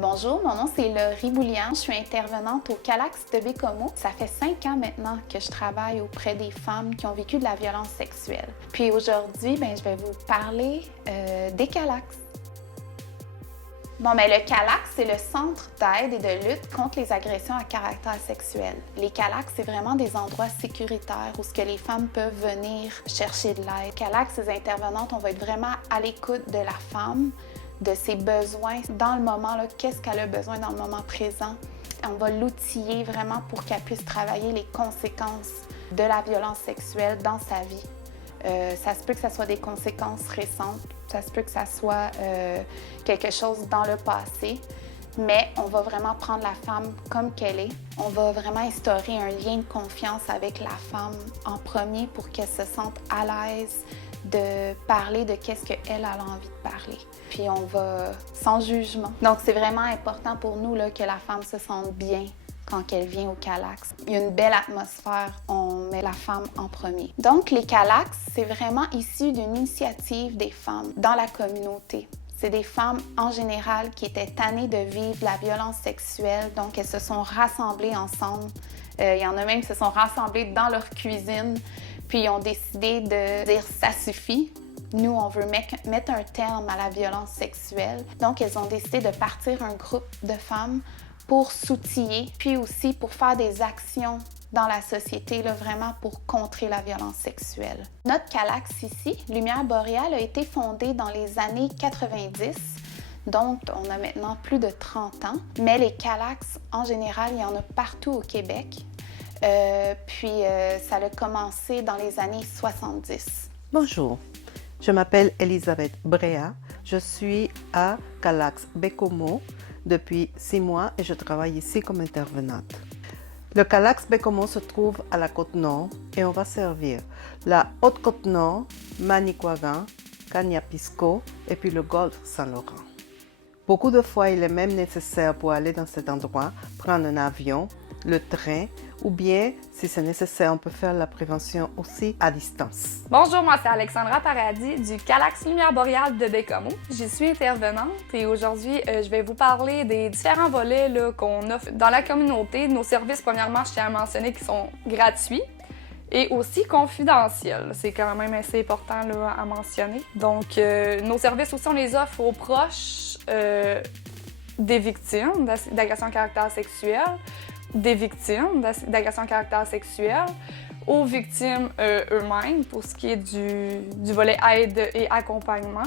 Bonjour, mon nom c'est Laurie Boulian. Je suis intervenante au Calax de Bécomo. Ça fait 5 ans maintenant que je travaille auprès des femmes qui ont vécu de la violence sexuelle. Puis aujourd'hui, je vais vous parler des Calax. Le Calax, c'est le centre d'aide et de lutte contre les agressions à caractère sexuel. Les Calax, c'est vraiment des endroits sécuritaires où les femmes peuvent venir chercher de l'aide. Calax, ces intervenantes, on va être vraiment à l'écoute de la femme, de ses besoins dans le moment, qu'est-ce qu'elle a besoin dans le moment présent. On va l'outiller vraiment pour qu'elle puisse travailler les conséquences de la violence sexuelle dans sa vie. Ça se peut que ce soit des conséquences récentes, ça se peut que ça soit quelque chose dans le passé, mais on va vraiment prendre la femme comme qu'elle est. On va vraiment instaurer un lien de confiance avec la femme en premier pour qu'elle se sente à l'aise de parler de qu'est-ce qu'elle a envie de parler. Puis on va sans jugement. Donc c'est vraiment important pour nous que la femme se sente bien quand elle vient au Calax. Il y a une belle atmosphère, on met la femme en premier. Donc les Calax, c'est vraiment issu d'une initiative des femmes dans la communauté. C'est des femmes en général qui étaient tannées de vivre la violence sexuelle, donc elles se sont rassemblées ensemble. Il y en a même qui se sont rassemblées dans leur cuisine, puis ils ont décidé de dire « ça suffit ». Nous, on veut mettre un terme à la violence sexuelle. Donc, elles ont décidé de partir un groupe de femmes pour s'outiller, puis aussi pour faire des actions dans la société, vraiment pour contrer la violence sexuelle. Notre Calax ici, Lumière Boréale, a été fondée dans les années 90. Donc, on a maintenant plus de 30 ans. Mais les Calax, en général, il y en a partout au Québec. Ça a commencé dans les années 70. Bonjour, je m'appelle Elisabeth Brea. Je suis à Calax Bécomo depuis 6 mois et je travaille ici comme intervenante. Le Calax Bécomo se trouve à la Côte-Nord et on va servir la Haute-Côte-Nord, Manicouagan, Kaniapisco et puis le Golfe Saint-Laurent. Beaucoup de fois, il est même nécessaire pour aller dans cet endroit, prendre un avion, le train, ou bien, si c'est nécessaire, on peut faire la prévention aussi à distance. Bonjour, moi c'est Alexandra Paradis du Calax Lumière Boréale de Bécomo. J'y suis intervenante et aujourd'hui, je vais vous parler des différents volets qu'on offre dans la communauté. Nos services, premièrement, je tiens à mentionner qu'ils sont gratuits et aussi confidentiels. C'est quand même assez important à mentionner. Donc, nos services aussi, on les offre aux proches des victimes d'agressions à caractère sexuel, des victimes d'agressions à caractère sexuel, aux victimes eux-mêmes pour ce qui est du volet aide et accompagnement.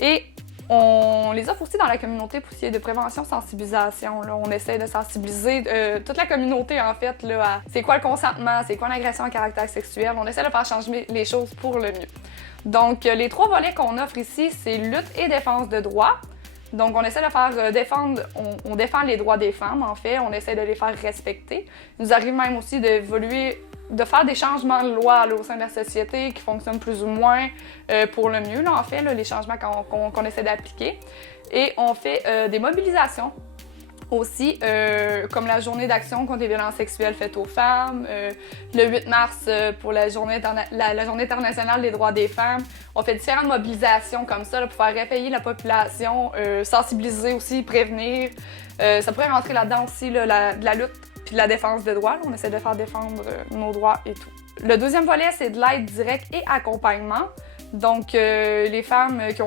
Et on les offre aussi dans la communauté pour ce qui est de prévention, sensibilisation. On essaie de sensibiliser toute la communauté en fait à c'est quoi le consentement, c'est quoi l'agression à caractère sexuel. On essaie de faire changer les choses pour le mieux. Donc les 3 volets qu'on offre ici, c'est lutte et défense de droits. Donc, on essaie de faire défendre, on défend les droits des femmes, en fait. On essaie de les faire respecter. Il nous arrive même aussi d'évoluer, de faire des changements de loi au sein de la société qui fonctionnent plus ou moins pour le mieux, en fait, les changements qu'on essaie d'appliquer. Et on fait des mobilisations aussi, comme la journée d'action contre les violences sexuelles faites aux femmes, le 8 mars pour la journée internationale des droits des femmes. On fait différentes mobilisations comme ça pour faire réveiller la population, sensibiliser aussi, prévenir. Ça pourrait rentrer là-dedans aussi de la lutte puis de la défense de droits. On essaie de faire défendre nos droits et tout. Le deuxième volet, c'est de l'aide directe et accompagnement. Donc, les femmes qui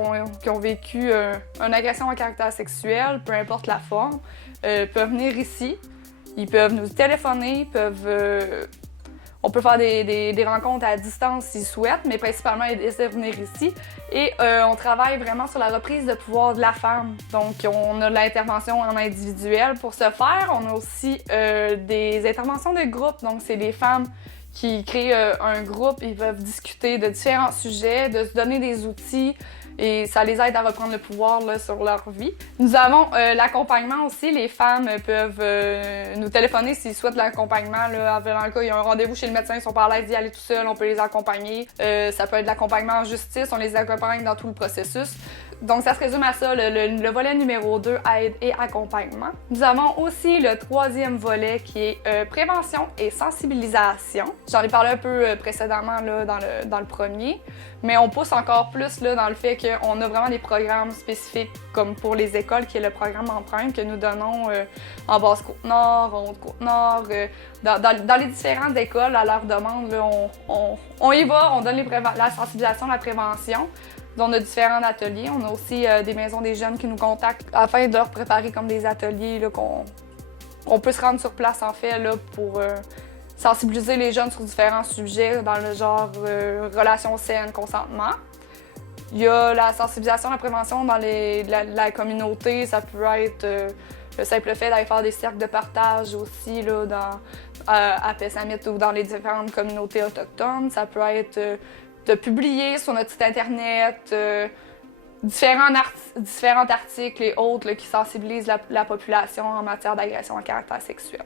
ont vécu une agression à caractère sexuel, peu importe la forme, peuvent venir ici. Ils peuvent nous téléphoner, on peut faire des rencontres à distance s'ils souhaitent, mais principalement, ils essaient de venir ici. Et on travaille vraiment sur la reprise de pouvoir de la femme. Donc, on a de l'intervention en individuel pour ce faire. On a aussi des interventions de groupe. Donc, c'est des femmes qui créent un groupe, ils peuvent discuter de différents sujets, de se donner des outils et ça les aide à reprendre le pouvoir sur leur vie. Nous avons l'accompagnement aussi. Les femmes peuvent nous téléphoner s'ils souhaitent l'accompagnement. Dans le cas, il y a un rendez-vous chez le médecin, ils sont pas à l'aise d'y aller tout seuls, on peut les accompagner. Ça peut être de l'accompagnement en justice, on les accompagne dans tout le processus. Donc, ça se résume à ça, le volet numéro 2, aide et accompagnement. Nous avons aussi le 3e volet qui est prévention et sensibilisation. J'en ai parlé un peu précédemment dans le premier, mais on pousse encore plus dans le fait que qu'on a vraiment des programmes spécifiques, comme pour les écoles, qui est le programme Empreinte que nous donnons en Basse-Côte-Nord, en Haute-Côte-Nord. Dans les différentes écoles, à leur demande, là, on y va, on donne la sensibilisation, la prévention. On a différents ateliers. On a aussi des maisons des jeunes qui nous contactent afin de leur préparer comme des ateliers là, qu'on peut se rendre sur place, en fait, là, pour sensibiliser les jeunes sur différents sujets dans le genre relations saines, consentement. Il y a la sensibilisation, la prévention dans la communauté. Ça peut être le simple fait d'aller faire des cercles de partage aussi là, à Pessamit ou dans les différentes communautés autochtones. Ça peut être de publier sur notre site Internet différents articles et autres là, qui sensibilisent la population en matière d'agression à caractère sexuel.